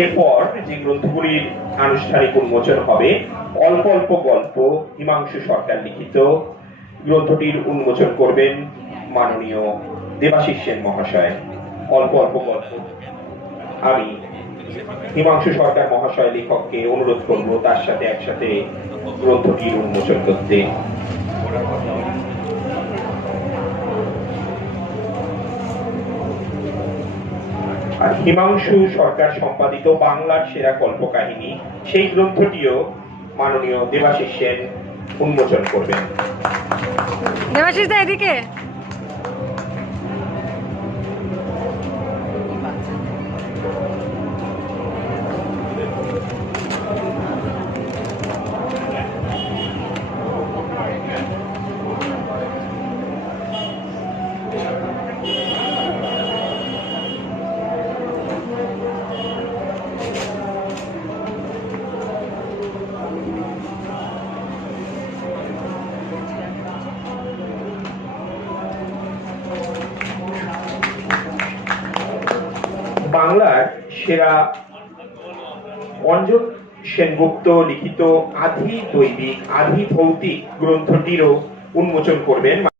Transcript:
এরপর যে গ্রন্থগুলির আনুষ্ঠানিক উন্মোচন হবে, অল্প অল্প গল্প, হিমাংশু সরকার লিখিত। গ্রন্থটির উন্মোচন করবেন মাননীয় দেবাশিস সেন মহাশয়। অল্প অল্প গল্প। আমি হিমাংশু সরকার মহাশয় লেখককে অনুরোধ করব তার সাথে একসাথে গ্রন্থটির উন্মোচন করতে। আর হিমাংশু সরকার সম্পাদিত বাংলার সেরা কল্পকাহিনী, সেই গ্রন্থটিও মাননীয় দেবাশিস সেন উন্মোচন করবেন। দেবাশিস দা এদিকে। বাংলার সেরা অঞ্জন সেনগুপ্ত লিখিত আধি দৈবিক আধি ভৌতিক গ্রন্থটিরও উন্মোচন করবেন